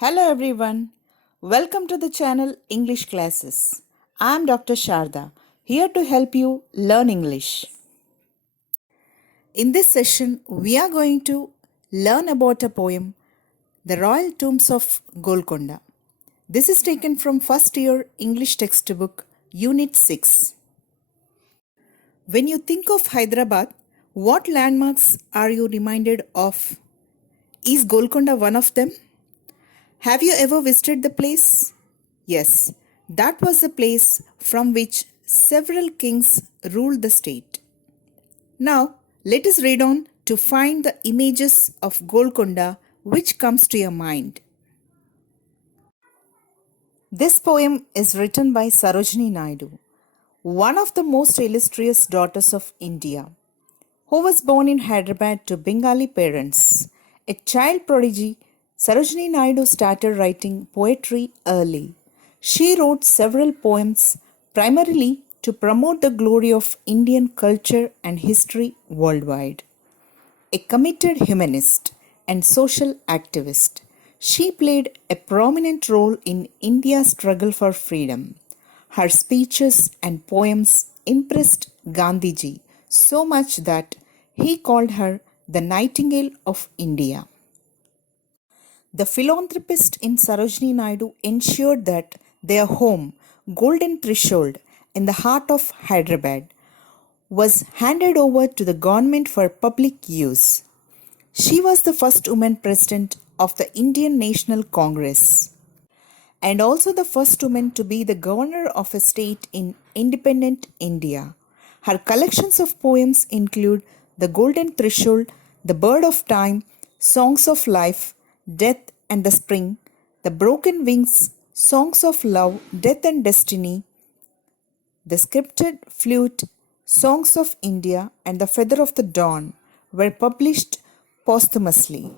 Hello everyone. Welcome to the channel English Classes. I am Dr. Sharada, here to help you learn English. In this session, we are going to learn about a poem, The Royal Tombs of Golconda. This is taken from first year English textbook, Unit-6. When you think of Hyderabad, what landmarks are you reminded of? Is Golconda one of them? Have you ever visited the place? Yes, that was the place from which several kings ruled the state. Now, let us read on to find the images of Golconda which comes to your mind. This poem is written by Sarojini Naidu, one of the most illustrious daughters of India, who was born in Hyderabad to Bengali parents. A child prodigy, Sarojini Naidu started writing poetry early. She wrote several poems primarily to promote the glory of Indian culture and history worldwide. A committed humanist and social activist, she played a prominent role in India's struggle for freedom. Her speeches and poems impressed Gandhiji so much that he called her the Nightingale of India. The philanthropist in Sarojini Naidu ensured that their home, Golden Threshold, in the heart of Hyderabad, was handed over to the government for public use. She was the first woman president of the Indian National Congress and also the first woman to be the governor of a state in independent India. Her collections of poems include The Golden Threshold, The Bird of Time, Songs of Life, Death and the Spring, The Broken Wings, Songs of Love, Death and Destiny, The Scripted Flute, Songs of India, and The Feather of the Dawn were published posthumously.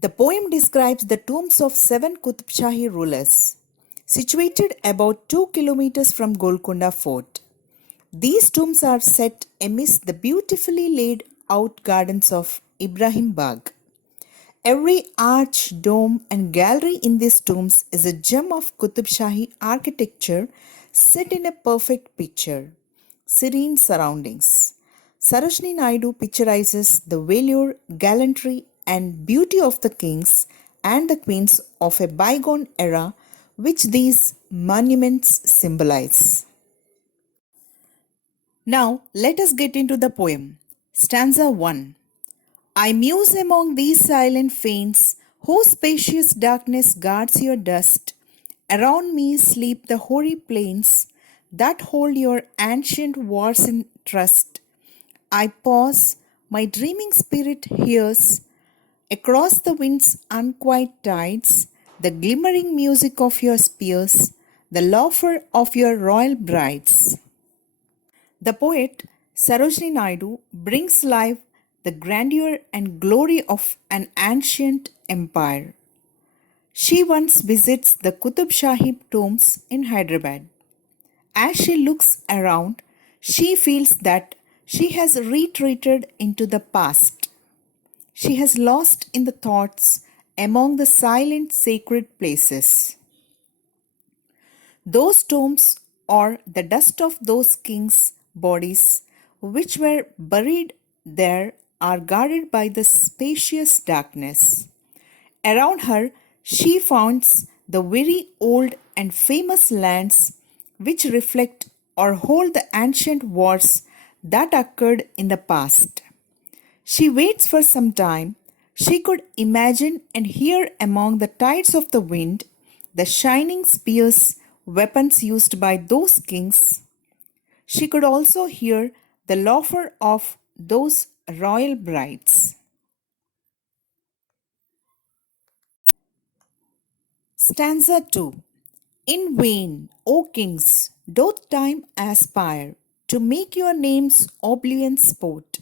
The poem describes the tombs of 7 Qutb Shahi rulers, situated about 2 kilometers from Golconda Fort. These tombs are set amidst the beautifully laid out gardens of Ibrahim Bagh. Every arch, dome, and gallery in these tombs is a gem of Qutb Shahi architecture set in a perfect picture, serene surroundings. Sarojini Naidu picturizes the valor, gallantry, and beauty of the kings and the queens of a bygone era, which these monuments symbolize. Now, let us get into the poem. Stanza 1. I muse among these silent fanes, whose spacious darkness guards your dust. Around me sleep the hoary plains that hold your ancient wars in trust. I pause, my dreaming spirit hears, across the wind's unquiet tides, the glimmering music of your spears, the laughter of your royal brides. The poet Sarojini Naidu brings life the grandeur and glory of an ancient empire. She once visits the Qutb Shahi tombs in Hyderabad. As she looks around, she feels that she has retreated into the past. She has lost in the thoughts among the silent sacred places. Those tombs or the dust of those kings' bodies which were buried there are guarded by the spacious darkness. Around her, she founds the very old and famous lands which reflect or hold the ancient wars that occurred in the past. She waits for some time. She could imagine and hear among the tides of the wind the shining spears, weapons used by those kings. She could also hear the laughter of those royal brides. Stanza 2. In vain, O kings, doth time aspire to make your names oblivion sport,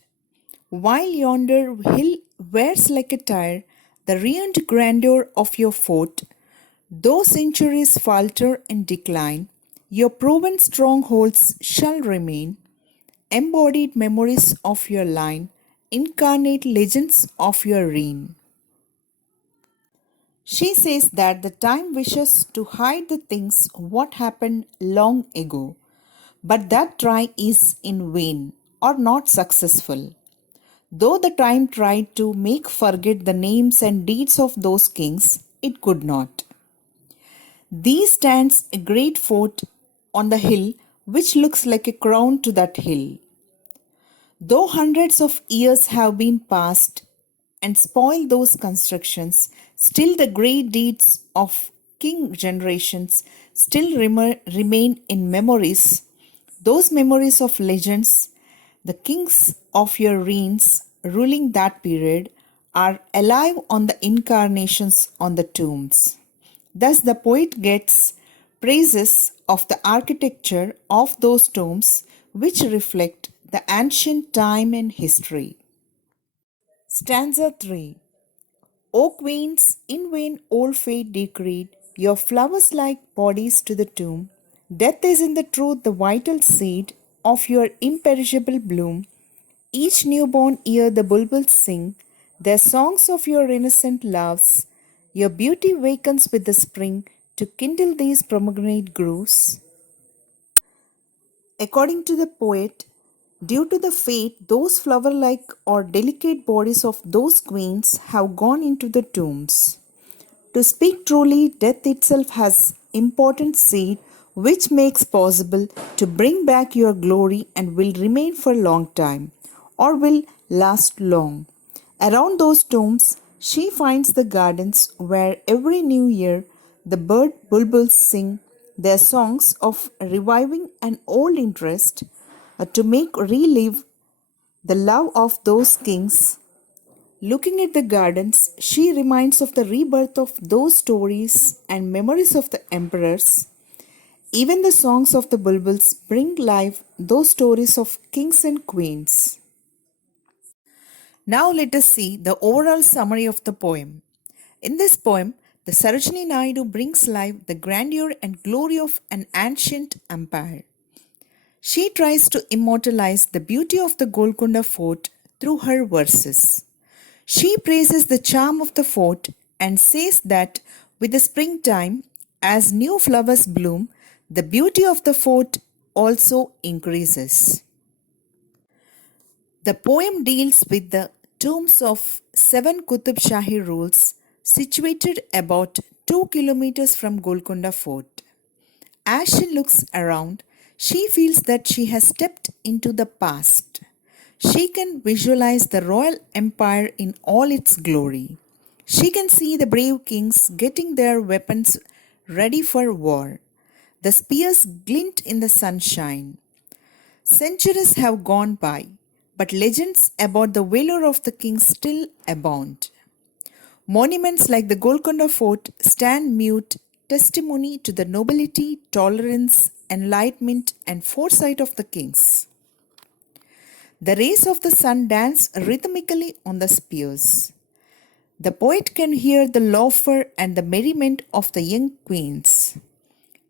while yonder hill wears like a tire the ruined grandeur of your fort. Though centuries falter and decline, your proven strongholds shall remain, embodied memories of your line, incarnate legends of your reign. She says that the time wishes to hide the things what happened long ago, but that try is in vain or not successful. Though the time tried to make forget the names and deeds of those kings, it could not. There stands a great fort on the hill which looks like a crown to that hill. Though hundreds of years have been passed and spoiled those constructions, still the great deeds of king generations still remain in memories. Those memories of legends, the kings of your reigns ruling that period, are alive on the incarnations on the tombs. Thus, the poet gets praises of the architecture of those tombs which reflect the ancient time and history. Stanza 3. O queens, in vain old fate decreed your flowers like bodies to the tomb. Death is in the truth the vital seed of your imperishable bloom. Each newborn ear the bulbuls sing their songs of your innocent loves. Your beauty wakens with the spring to kindle these pomegranate groves. According to the poet, due to the fate, those flower like or delicate bodies of those queens have gone into the tombs. To speak truly, death itself has important seed which makes possible to bring back your glory and will remain for a long time or will last long. Around those tombs, she finds the gardens where every new year the bird bulbuls sing their songs of reviving an old interest to make relive the love of those kings. Looking at the gardens, she reminds of the rebirth of those stories and memories of the emperors. Even the songs of the bulbuls bring life those stories of kings and queens. Now let us see the overall summary of the poem. In this poem, the Sarojini Naidu brings life the grandeur and glory of an ancient empire. She tries to immortalize the beauty of the Golconda fort through her verses. She praises the charm of the fort and says that with the springtime, as new flowers bloom, the beauty of the fort also increases. The poem deals with the tombs of 7 Qutub Shahi rules situated about 2 kilometers from Golconda fort. As she looks around, she feels that she has stepped into the past. She can visualize the royal empire in all its glory. She can see the brave kings getting their weapons ready for war. The spears glint in the sunshine. Centuries have gone by, but legends about the valor of the kings still abound. Monuments like the Golconda Fort stand mute testimony to the nobility, tolerance, enlightenment, and foresight of the kings. The rays of the sun dance rhythmically on the spears. The poet can hear the laughter and the merriment of the young queens.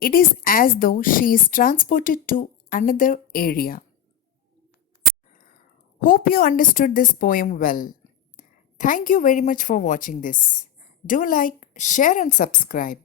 It is as though she is transported to another area. Hope you understood this poem well. Thank you very much for watching this. Do like, share and subscribe.